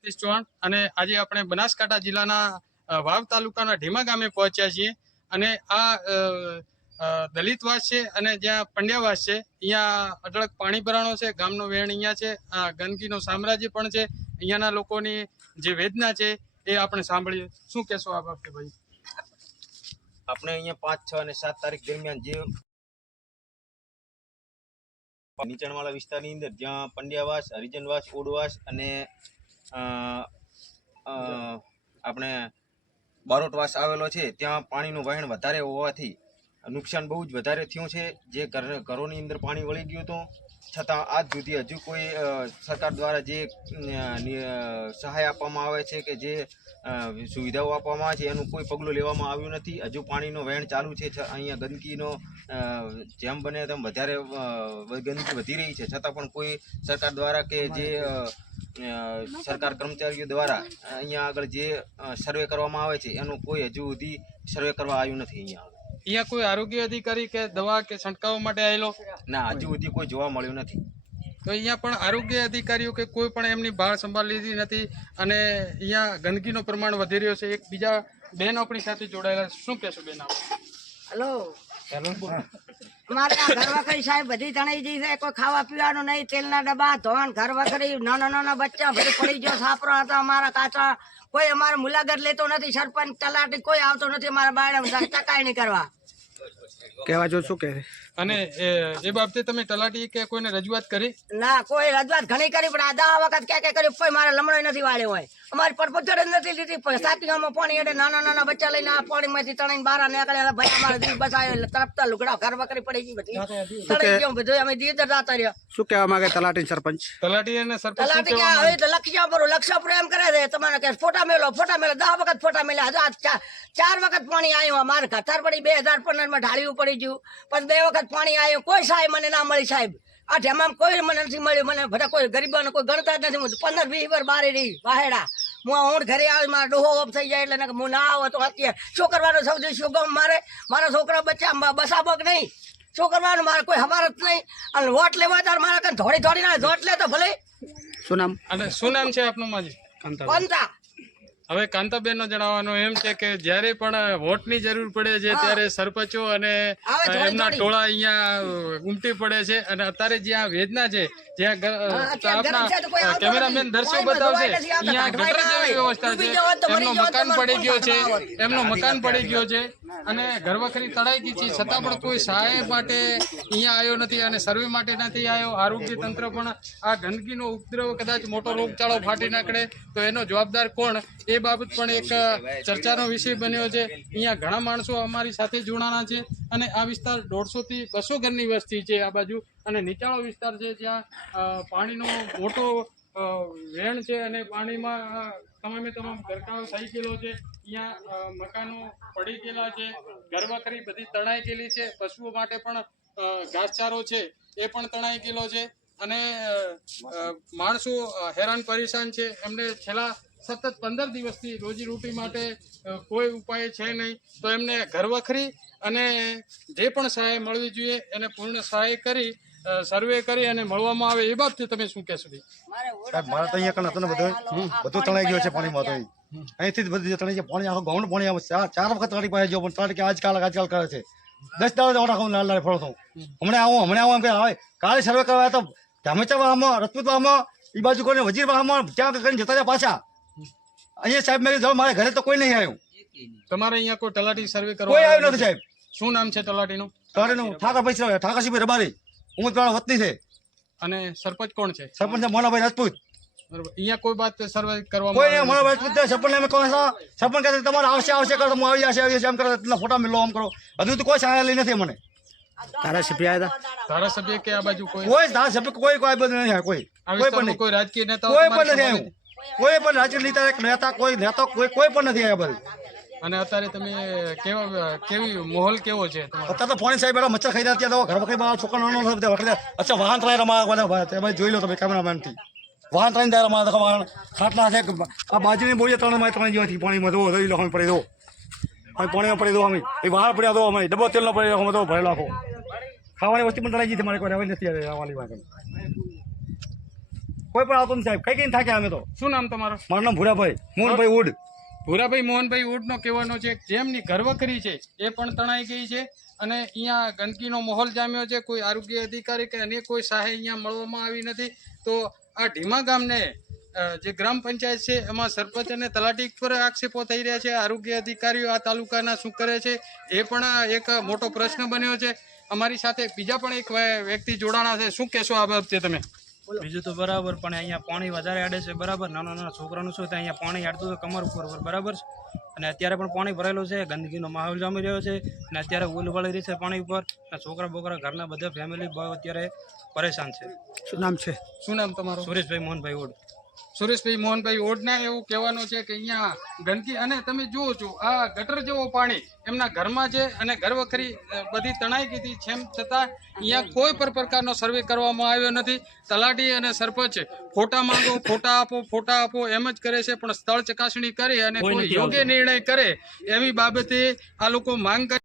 સતીશ ચૌહાણ અને આજે આપણે બનાસકાંઠા જિલ્લાના વાવ તાલુકાના ઢીમા ગામે પહોંચ્યા છીએ અને આ દલિતવાસ છે અને જ્યાં પંડ્યાવાસ છે અહીંયા અઢળક પાણી ભરાણો છે, ગામનો વેણ અહીંયા છે, ગંદકીનો સામ્રાજ્ય પણ છે, અહીંયાના લોકોની જે વેદના છે એ આપણે સાંભળીએ। શું કહેશો આ બાબતે ભાઈ? આપણે અહીંયા 5, 6 અને 7 તારીખ દરમિયાન જે નીચાણવાળા વિસ્તારની અંદર જ્યાં પંડ્યાવાસ, હરિજનવાસ, ઓડવાસ અને આપણે બારોટવાસ આવેલો છે ત્યાં પાણીનું વહેણ વધારે હોવાથી નુકસાન બહુ જ વધારે થયું છે। જે ઘરોની અંદર પાણી વળી ગયું હતું, છતાં આજ સુધી હજુ કોઈ સરકાર દ્વારા જે સહાય આપવામાં આવે છે કે જે સુવિધાઓ આપવામાં આવે છે એનું કોઈ પગલું લેવામાં આવ્યું નથી। હજુ પાણીનો વહેણ ચાલુ છે। અહીંયા ગંદકીનો જેમ બને તેમ વધારે ગંદકી વધી રહી છે, છતાં પણ કોઈ સરકાર દ્વારા કે જે સરકાર કર્મચારીઓ દ્વારા અહીંયા આગળ જે સર્વે કરવામાં આવે છે એનું કોઈ હજુ સુધી સર્વે કરવા આવ્યું નથી। અહીંયા કોઈ આરોગ્ય અધિકારી કે દવા કે છંટકાવ માટે આવેલો? ના, હજુ સુધી કોઈ જોવા મળ્યું નથી। તો અહીંયા પણ આરોગ્ય અધિકારીઓ કે કોઈ પણ એમની ભાળ સંભાળ લીધી નથી અને અહીંયા ગંદકીનું પ્રમાણ વધી રહ્યું છે। એક બીજા બેન આપણી સાથે જોડાયેલા, શું કહેશો બેન આપ? હેલો, અમારે આ ઘર વખરી સાહેબ બધી તણાઈ ગઈ છે, કોઈ ખાવા પીવાનું નહીં, તેલના ડબ્બા ધોવાણ, ઘર વખરી નાના બચ્ચા બધું પડી ગયો, સાપરા હતા અમારા કાચા, કોઈ અમારે મુલાકાત લેતો નથી, સરપંચ તલાટી કોઈ આવતો નથી અમારા બાળક ચકાસણી કરવા। કહેવા જો શું કહે? અને એ બાબતે તમે તલાટી કે કોઈને રજૂઆત કરી? ના, કોઈ રજૂઆત ઘણી કરી પણ આ 10 વખત ક્યાં કર્યું, કોઈ મારે લમણો નથી વાળ્યો હોય, અમારી પરપોચડ જ નથી લીધી। સાતીમાં પાણી એટલે નાના બચ્ચા લઈને આ પાણીમાંથી તણાઈને બહાર નીકળ્યા, ભાઈ અમારે દીવ બસાયો તરફતા લુગડા ઘર વખરી પડી ગઈ બધી, તણાઈ ગયો બધું, અમે દીવ જતા રહ્યા। શું કહેવા માંગે તલાટી સરપંચ? તલાટી અને સરપંચ તલાટી કે હવે તો લક્ષ્ય એમ કરે છે તમારે કે ફોટા મેલો 10 વખત ફોટા મેલ્યા, હજુ 4 વખત પાણી આવ્યું અમારે ઘર પડી 2015 ઢાળ્યું પડી ગયું, પણ 2 વખત પાણી આવ્યું, કોઈ સાહેબ મને ના મળી સાહેબ। આ ઢેમામાં કોઈ મને નથી મળ્યું, મને બધા કોઈ ગરીબોને કોઈ ગણતા જ નથી। 15-20 વાર બારે રહી વાહેડા, હું ઘરે આવી મારા ડોહો ઓફ થઈ જાય એટલે હું ના આવો તો અત્યારે શું કરવાનું? સૌથી શું ગમ મારા છોકરા બચ્ચા બસાબક નહીં, શું કરવાનું? મારે કોઈ હવાર જ નહીં અને વોટ લેવા તાર મારા કઈ થોડી ના વોટ લે તો ભલે। શું નામ? અને શું નામ છે આપનું? માજી કોનતા? હવે કાંતાબેનનો જણાવવાનું એમ છે કે જ્યારે પણ વોટની જરૂર પડે છે ત્યારે સરપંચો અને એમના ટોળા અહીંયા ઉમટી પડે છે અને અત્યારે જ્યાં વેદના છે, જ્યાં આપણા કેમેરામેન દર્શકો બતાવશે, અહીંયા ગટર જેવી વ્યવસ્થા છે, એમનો મકાન પડી ગયો છે અને ઘરવખરી તળાઈ ગઈ છે, છતાં પણ કોઈ સહાય માટે અહીંયા આવ્યો નથી અને સર્વે માટે નથી આવ્યો। આરોગ્ય તંત્ર પણ આ ગંદકીનો ઉપદ્રવ કદાચ મોટો રોગચાળો ફાટી નાખે તો એનો જવાબદાર કોણ, એ બાબત પણ એક ચર્ચાનો વિષય બન્યો છે। અહીંયા ઘણા માણસો અમારી સાથે જોડાણા છે અને આ વિસ્તાર 150 થી 200 ઘરની વસ્તી છે આ બાજુ, અને નીચાણો વિસ્તાર છે જ્યાં પાણીનો મોટો વેણ છે અને પાણીમાં તમામ ગરકાવ થઈ ગયેલો છે। અહીંયા મકાનો પડી ગયેલા છે, ઘરવખરી બધી તણાઈ ગયેલી છે, પશુઓ માટે પણ ઘાસચારો છે એ પણ તણાઈ ગયેલો છે અને માણસો હેરાન પરેશાન છે। એમને છેલ્લા સતત 15 દિવસથી રોજીરોટી માટે કોઈ ઉપાય છે નહીં, તો એમને ઘરવખરી અને જે પણ સહાય મળવી જોઈએ એને પૂર્ણ સહાય કરી સર્વે કરી અને મળવામાં આવે, એ બાબતે તમે શું કહેશો? સાહેબ મારે તો અહીંયા કણ હતું ને બધું તણાઈ ગયું છે પાણીમાં, તો અહીંથી જ બધું તણાઈ ગયું પાણી, આખું ગામનું પાણી આવે। 4 વખત તલાટી પાસે ગયો પણ તલાટી કે આજકાલ કરે છે, 10 દાડા ઓટા લાલ ફરો છું, હમણાં આવું એમ કે હવે કાલે સર્વે કરવા તો ધામેચામાં રજપૂતમાં એ બાજુ કોઈને વજીરમાં ત્યાં કરીને જતા રહ્યા પાછા। અહીંયા સાહેબ મેં કીધું મારે ઘરે તો કોઈ નહીં આવ્યું। તમારે અહીંયા કોઈ તલાટી સર્વે કરવા કોઈ આવ્યું નથી સાહેબ। શું નામ છે તલાટીનું? ઠાકર પૈસા ઠાકરસિંહ રબારી, હું તમારા વતની છે। અને સરપંચ કોણ છે? સરપંચ મોનાભાઈ રાજપૂત। અહીંયા કોઈ બાત સર્વે કરવામાં કોઈ નહીં, મોનાભાઈ રાજપૂત સરપંચ અમે કહો સરપંચ કહે તમારે આવશે કરે, હું આવી જશે એમ કરે, ફોટા મેલો આમ કરો, હજુ તો કોઈ સહાય લઈ નથી મને। ધારાસભ્ય આવ્યા હતા? ધારાસભ્ય કે આ બાજુ કોઈ ધારાસભ્ય કોઈ બધું નહીં આવ્યું, કોઈ પણ કોઈ રાજકીય નેતા કોઈ પણ નથી આવ્યું, કોઈ પણ રાજકીય નેતા કોઈ પણ નથી આવ્યા બધું। અને અત્યારે તમે કેવી માહોલ કેવો છે અત્યારે તો ફોન સાહેબ બેઠા મચ્છર ખાઈ રહ્યા, ત્યાં ઘર વખરી છોકરા અચ્છા વાહન ટ્રાય રમા જોઈ લો તમે કેમેરામેનથી, વાહન ટ્રાઈને જાય રમા વાહન ખાટલા છે, આ બાજુની બોલીએ 3 જેવાથી પાણીમાં દો દઈ લો અમે પડી દો, અમે પાણીમાં પડી દો, અમે એ બહાર પડ્યા દો, અમે ડબ્બો તેલનો પડી અમે તો ભરેલો આખો, ખાવાની વસ્તુ પણ તણાઈ ગઈ છે, મારે કોઈ રહેવા નથી આવવાની વાત। કોઈ પણ આવતું નથી સાહેબ, કઈ કઈ થાક્યા અમે તો. શું નામ તમારું? મારું નામ ભૂરાભાઈ મોહનભાઈ ઉડ. ભૂરાભાઈ મોહનભાઈ ઉડનો કહેવાનો છે કે જેમની ઘરવખરી છે એ પણ તણાઈ ગઈ છે અને અહીંયા ગંદકીનો માહોલ જામ્યો છે. કોઈ આરોગ્ય અધિકારી કે અન્ય કોઈ સહાય અહીંયા મળવામાં આવી નથી. તો આ ઢીમા ગામને જે ગ્રામ પંચાયત છે એમાં સરપંચ અને તલાટી પર આક્ષેપો થઈ રહ્યા છે. આરોગ્ય અધિકારીઓ આ તાલુકાના શું કરે છે એ પણ એક મોટો પ્રશ્ન બન્યો છે. અમારી સાથે બીજા પણ એક વ્યક્તિ જોડાણા છે. શું કહેશો આ બાબતે તમે? બીજું તો બરાબર, પણ અહીંયા પાણી વધારે આડે છે. બરાબર, નાના નાના છોકરાનું શું થાય, અહીંયા પાણી આડતું તો કમર ઉપર બરાબર છે. અને અત્યારે પણ પાણી ભરેલું છે, ગંદકીનો માહોલ જામી રહ્યો છે અને અત્યારે ઉલ વળી રહી છે પાણી ઉપર. અને છોકરા બોકરા ઘરના બધા ફેમિલી અત્યારે પરેશાન છે. શું નામ છે? શું નામ તમારું? સુરેશભાઈ મોહનભાઈ ઓડ. સુરેશભાઈ મોહનભાઈ ઓડના એવું કહેવાનું છે કે અહીંયા ગંદકી અને તમે જુઓ છો આ ગટર જેવો પાણી એમના ઘરમાં છે અને ઘરવખરી બધી તણાઈ ગઈ હતી. છેમ છતાં અહીંયા કોઈ પણ પ્રકારનો સર્વે કરવામાં આવ્યો નથી. તલાટી અને સરપંચ ફોટા માંગો, ફોટા આપો એમ જ કરે છે, પણ સ્થળ ચકાસણી કરી અને કોઈ યોગ્ય નિર્ણય કરે એવી બાબતે આ લોકો માંગ કરે.